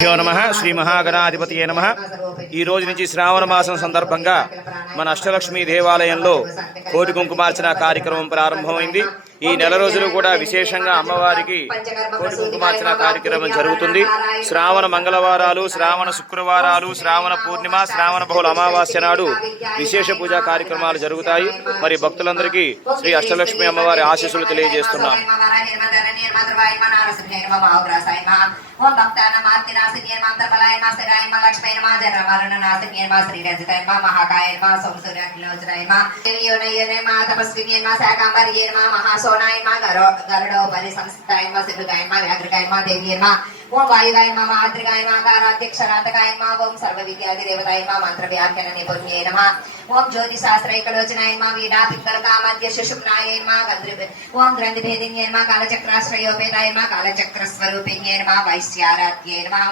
నమః శ్రీ మహాగణాధిపతియే నమః. ఈ రోజు నుంచి శ్రావణ మాసం సందర్భంగా మన అష్టలక్ష్మి దేవాలయంలో కోటి కుంకుమార్చన కార్యక్రమం ప్రారంభమైంది. ఈ నెల రోజులు కూడా విశేషంగా అమ్మవారికి కోటి కుంకుమార్చన కార్యక్రమం జరుగుతుంది. శ్రావణ మంగళవారాలు, శ్రావణ శుక్రవారాలు, శ్రావణ పూర్ణిమ, శ్రావణ బహుళ అమావాస్య నాడు విశేష పూజా కార్యక్రమాలు జరుగుతాయి. మరి భక్తులందరికీ శ్రీ అష్టలక్ష్మి అమ్మవారి ఆశీస్సులు తెలియజేస్తున్నాం. ఓం భక్తానామార్తినాశిన్యే మంత్రబలాయ మా స్థిరాయ మా లక్ష్మీయ మా జనమరణనాశిన్యే మా శ్రీరజితాయ మా మహాకాయ మా సోమసూర్యాఖిలోచనాయ మా దేవియోనయ్యనే మా తపస్విన్యే మా శాకాంబర్యే మా మహాసోనాయ మా గరుడోపరి సంస్థాయ మా సిద్ధుగాయ మా వ్యాఘ్రకాయ మా దేవియే మా ఓం వాయుగాయ మా మాతృగాయ మా కారాధ్యక్షరాంతకాయ మా ఓం సర్వ విద్యాది దేవతాయ మా మంత్ర వ్యాఖ్యాన నిపుణ్యే నమః. ఓం జ్యోతి శాస్త్రైకలోచనాయ మా వీడా పిక్కల కామధ్య శుశుమ్నాయ మా ఓం గ్రంథి భేదిన్యే మా కాలచక్రాశ్రయోపేదాయ మా కాలచక్ర స్వరూపిణ్యే మా వైశ్యారాధ్యే నమః.